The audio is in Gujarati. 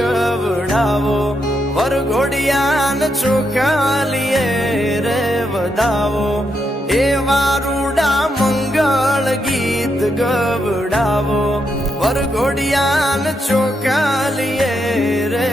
ગવડાવો વરઘોડિયાને ચોખાલીએ રે વધાવો એવા રૂડા મંગળ ગીત ગવડાવો વરઘોડિયાને ચોખાલીએ રે